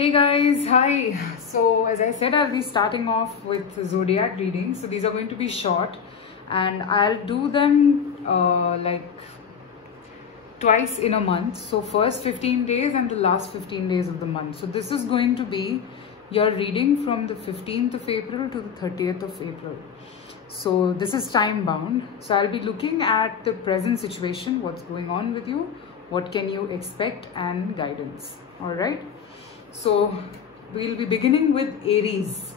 Hey guys, hi. So as I said, I'll be starting off with zodiac readings. So these are going to be short and I'll do them like twice in a month. So first 15 days and the last 15 days of the month. So this is going to be your reading from the 15th of April to the 30th of April. So this is time bound. So I'll be looking at the present situation, what's going on with you, what can you expect, and guidance. All right. So we'll be beginning with Aries.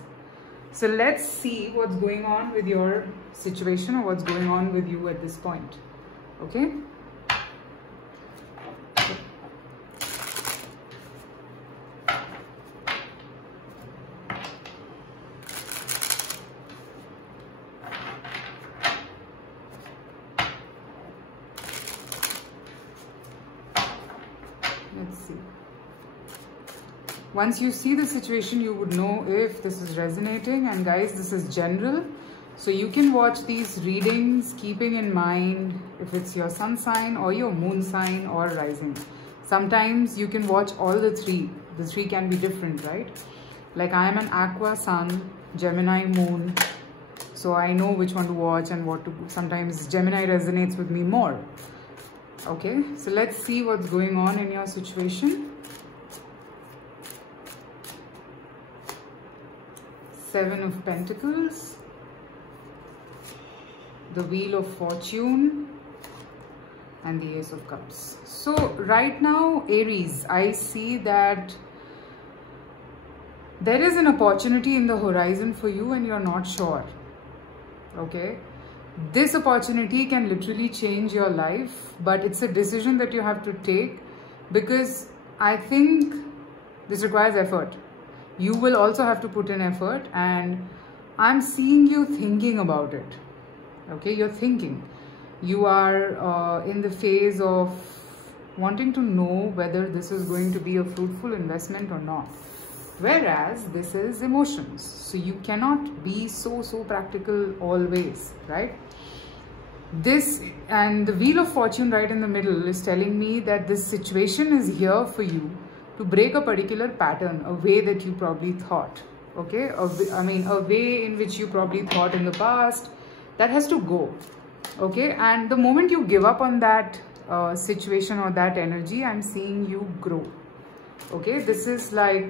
So let's see what's going on with your situation or what's going on with you at this point. Okay. Let's see. Once you see the situation, you would know if this is resonating. And guys, this is general. So you can watch these readings keeping in mind if it's your sun sign or your moon sign or rising. Sometimes you can watch all the three. The three can be different, right? Like I am an Aqua sun, Gemini moon. So I know which one to watch and what to do. Sometimes Gemini resonates with me more. Okay, so let's see what's going on in your situation. 7 of Pentacles, the Wheel of Fortune, and the Ace of Cups. So right now, Aries, I see that there is an opportunity in the horizon for you and you're not sure. Okay, this opportunity can literally change your life, but it's a decision that you have to take because I think this requires effort. You will also have to put in effort, and I'm seeing you thinking about it. Okay, you're thinking. You are in the phase of wanting to know whether this is going to be a fruitful investment or not. Whereas this is emotions. So you cannot be so practical always, right? This and the Wheel of Fortune right in the middle is telling me that this situation is here for you to break a particular pattern, a way that you probably thought, okay? A way in which you probably thought in the past, that has to go, okay? And the moment you give up on that situation or that energy, I'm seeing you grow, okay? This is like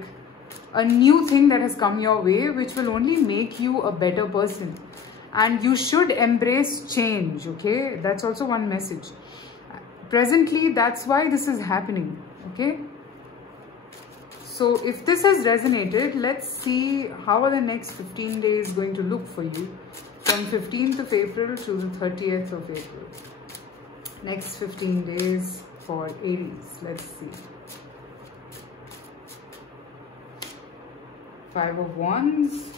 a new thing that has come your way, which will only make you a better person. And you should embrace change, okay? That's also one message. Presently, that's why this is happening, okay? So if this has resonated, let's see how are the next 15 days going to look for you from 15th of April to the 30th of April. Next 15 days for Aries. Let's see. 5 of Wands,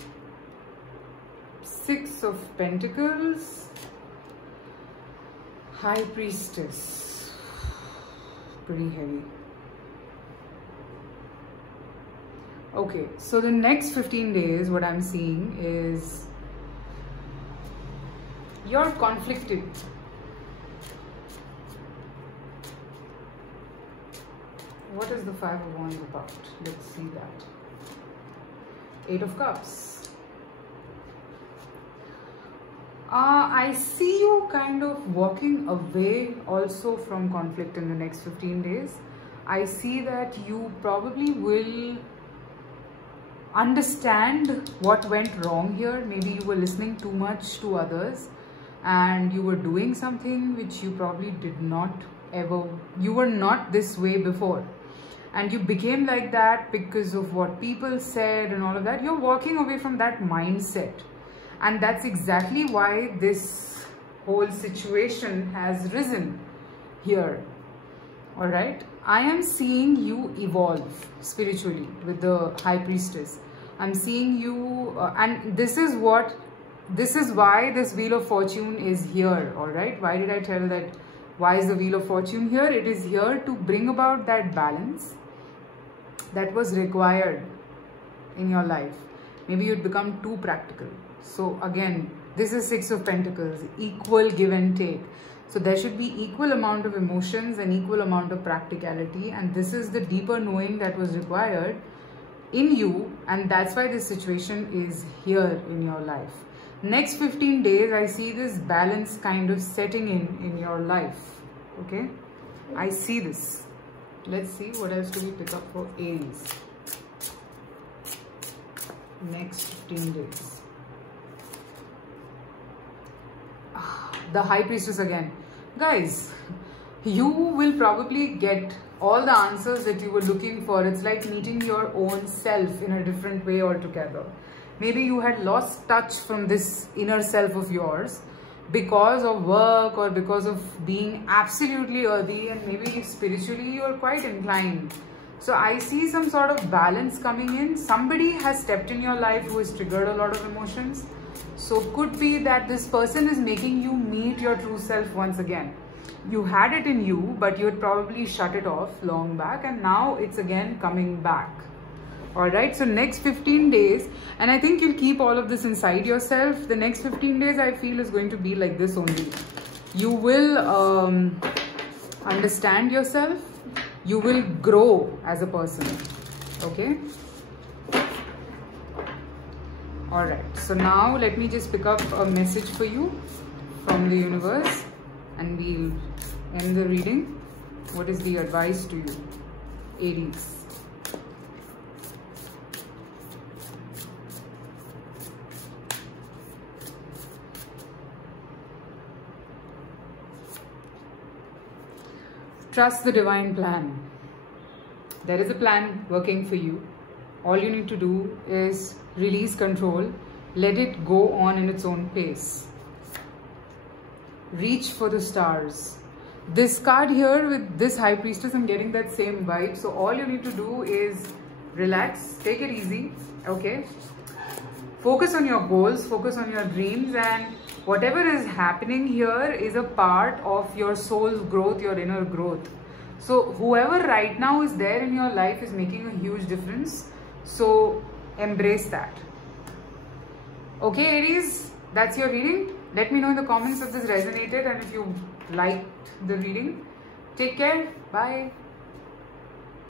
6 of Pentacles, High Priestess. Pretty heavy. Okay, so the next 15 days, what I'm seeing is you're conflicted. What is the 5 of Wands about? Let's see that. 8 of Cups. I see you kind of walking away also from conflict in the next 15 days. I see that you probably will understand what went wrong here. Maybe you were listening too much to others and you were doing something which you probably did not ever, you were not this way before. And you became like that because of what people said and all of that. You're walking away from that mindset. And that's exactly why this whole situation has risen here. All right. I am seeing you evolve spiritually with the High Priestess. I'm seeing you, and this is why this Wheel of Fortune is here. All right. Why did I tell that? Why is the Wheel of Fortune here? It is here to bring about that balance that was required in your life. Maybe you'd become too practical. So again, this is 6 of Pentacles, equal give and take. So there should be equal amount of emotions and equal amount of practicality, and this is the deeper knowing that was required in you, and that's why this situation is here in your life. Next 15 days, I see this balance kind of setting in your life. Okay, I see this. Let's see what else do we pick up for Aries. Next 15 days. The High Priestess again. Guys, you will probably get all the answers that you were looking for. It's like meeting your own self in a different way altogether. Maybe you had lost touch from this inner self of yours because of work or because of being absolutely earthy, and maybe spiritually you are quite inclined. So I see some sort of balance coming in. Somebody has stepped in your life who has triggered a lot of emotions. So could be that this person is making you meet your true self once again. You had it in you, but you had probably shut it off long back, and now it's again coming back. Alright, so next 15 days, and I think you'll keep all of this inside yourself. The next 15 days I feel is going to be like this only. You will understand yourself. You will grow as a person. Okay. Alright, so now let me just pick up a message for you from the universe and we'll end the reading. What is the advice to you, Aries? Trust the divine plan. There is a plan working for you. All you need to do is release control. Let it go on in its own pace. Reach for the stars. This card here with this High Priestess, I'm getting that same vibe. So all you need to do is relax, take it easy, okay? Focus on your goals, focus on your dreams, and whatever is happening here is a part of your soul's growth, your inner growth. So whoever right now is there in your life is making a huge difference. So embrace that. Okay, Aries, that's your reading. Let me know in the comments if this resonated and if you liked the reading. Take care. Bye.